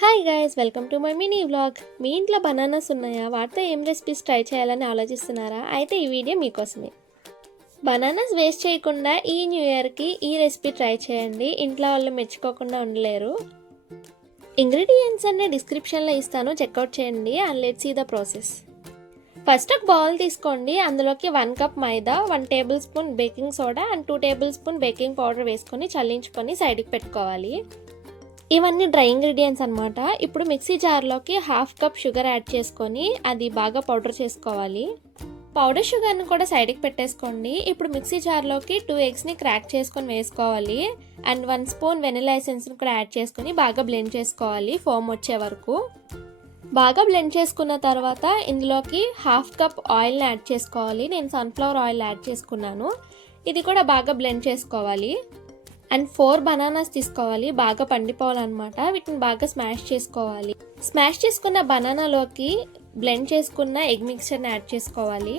Hi guys, welcome to my mini vlog. మీ ఇంట్లో bananas ఉన్నాయా? వాటితో ఏం రెసిపీస్ ట్రై చేయాలని ఆలోచిస్తున్నారా? అయితే ఈ వీడియో మీకోసమే. బనానాస్ వేస్ట్ చేయకుండా ఈ న్యూ ఇయర్కి ఈ రెసిపీ ట్రై చేయండి. ఇంట్లో వాళ్ళు మెచ్చుకోకుండా ఉండలేరు. ఇంగ్రీడియంట్స్ అన్ని డిస్క్రిప్షన్లో ఇస్తాను, చెక్అవుట్ చేయండి. And let's see the process. First ఒక బౌల్ తీసుకోండి. అందులోకి 1 cup maida, 1 tablespoon baking soda and 2 tablespoon baking powder వేసుకొని చల్లించుకొని సైడ్కి పెట్టుకోవాలి. ఇవన్నీ డ్రై ఇంగ్రీడియంట్స్ అనమాట. ఇప్పుడు మిక్సీ జార్లోకి 1/2 కప్ షుగర్ యాడ్ చేసుకొని అది బాగా పౌడర్ చేసుకోవాలి. పౌడర్ షుగర్ని కూడా సైడ్కి పెట్టేసుకోండి. ఇప్పుడు మిక్సీ జార్లోకి 2 ఎగ్స్ని క్రాక్ చేసుకొని వేసుకోవాలి. అండ్ 1 స్పూన్ వెనిలా ఎసెన్స్ని కూడా యాడ్ చేసుకొని బాగా బ్లెండ్ చేసుకోవాలి ఫోమ్ వచ్చే వరకు. బాగా బ్లెండ్ చేసుకున్న తర్వాత ఇందులోకి 1/2 కప్ ఆయిల్ని యాడ్ చేసుకోవాలి. నేను సన్ఫ్లవర్ ఆయిల్ యాడ్ చేసుకున్నాను. ఇది కూడా బాగా బ్లెండ్ చేసుకోవాలి. అండ్ 4 బనానాస్ తీసుకోవాలి, బాగా పండిపోవాలన్నమాట. వీటిని బాగా స్మాష్ చేసుకోవాలి. స్మాష్ చేసుకున్న బనానాలోకి బ్లెండ్ చేసుకున్న ఎగ్ మిక్చర్ని యాడ్ చేసుకోవాలి.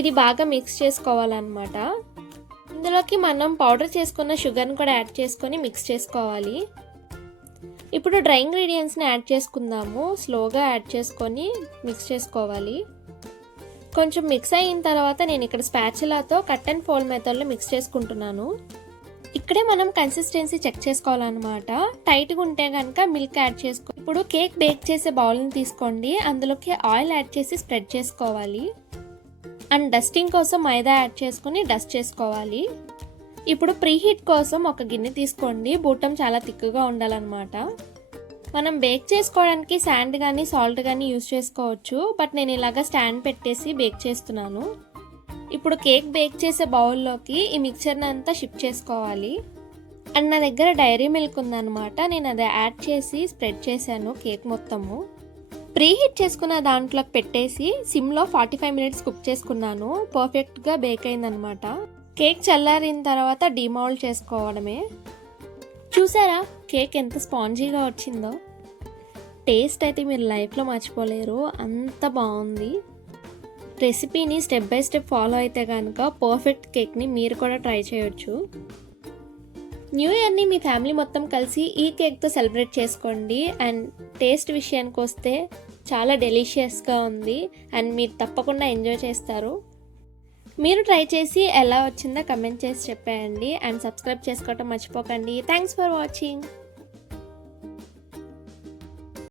ఇది బాగా మిక్స్ చేసుకోవాలన్నమాట. ఇందులోకి మనం పౌడర్ చేసుకున్న షుగర్ని కూడా యాడ్ చేసుకొని మిక్స్ చేసుకోవాలి. ఇప్పుడు డ్రై ఇంగ్రీడియంట్స్ని యాడ్ చేసుకుందాము. స్లోగా యాడ్ చేసుకొని మిక్స్ చేసుకోవాలి. కొంచెం మిక్స్ అయిన తర్వాత నేను ఇక్కడ స్పాచులాతో కట్ అండ్ ఫోల్డ్ మెథడ్లో మిక్స్ చేసుకుంటున్నాను. ఇక్కడే మనం కన్సిస్టెన్సీ చెక్ చేసుకోవాలన్నమాట. టైట్గా ఉంటే కనుక మిల్క్ యాడ్ చేసుకో. ఇప్పుడు కేక్ బేక్ చేసే బౌల్ని తీసుకోండి. అందులోకి ఆయిల్ యాడ్ చేసి స్ప్రెడ్ చేసుకోవాలి. అండ్ డస్టింగ్ కోసం మైదా యాడ్ చేసుకొని డస్ట్ చేసుకోవాలి. ఇప్పుడు ప్రీహీట్ కోసం ఒక గిన్నె తీసుకోండి. బూటం చాలా థిక్గా ఉండాలన్నమాట. మనం బేక్ చేసుకోవడానికి శాండ్ కానీ సాల్ట్ కానీ యూజ్ చేసుకోవచ్చు. బట్ నేను ఇలాగ స్టాండ్ పెట్టేసి బేక్ చేస్తున్నాను. ఇప్పుడు కేక్ బేక్ చేసే బౌల్లోకి ఈ మిక్చర్ని అంతా షిఫ్ట్ చేసుకోవాలి. అండ్ నా దగ్గర డైరీ మిల్క్ ఉందన్నమాట. నేను అది యాడ్ చేసి స్ప్రెడ్ చేశాను కేక్ మొత్తము. ప్రీహీట్ చేసుకున్న దాంట్లోకి పెట్టేసి సిమ్లో 45 మినిట్స్ కుక్ చేసుకున్నాను. పర్ఫెక్ట్గా బేక్ అయిందనమాట. కేక్ చల్లారిన తర్వాత డిమౌల్డ్ చేసుకోవడమే. చూసారా కేక్ ఎంత స్పాంజీగా వచ్చిందో? టేస్ట్ అయితే మీరు లైఫ్లో మర్చిపోలేరు, అంత బాగుంది. రెసిపీని స్టెప్ బై స్టెప్ ఫాలో అయితే కనుక పర్ఫెక్ట్ కేక్ని మీరు కూడా ట్రై చేయొచ్చు. న్యూ ఇయర్ని మీ ఫ్యామిలీ మొత్తం కలిసి ఈ కేక్తో సెలబ్రేట్ చేసుకోండి. అండ్ టేస్ట్ విషయానికి వస్తే చాలా డెలిషియస్గా ఉంది. అండ్ మీరు తప్పకుండా ఎంజాయ్ చేస్తారు. మీరు ట్రై చేసి ఎలా వచ్చిందో కమెంట్ చేసి చెప్పేయండి. అండ్ సబ్స్క్రైబ్ చేసుకోవటం మర్చిపోకండి. Thanks for watching.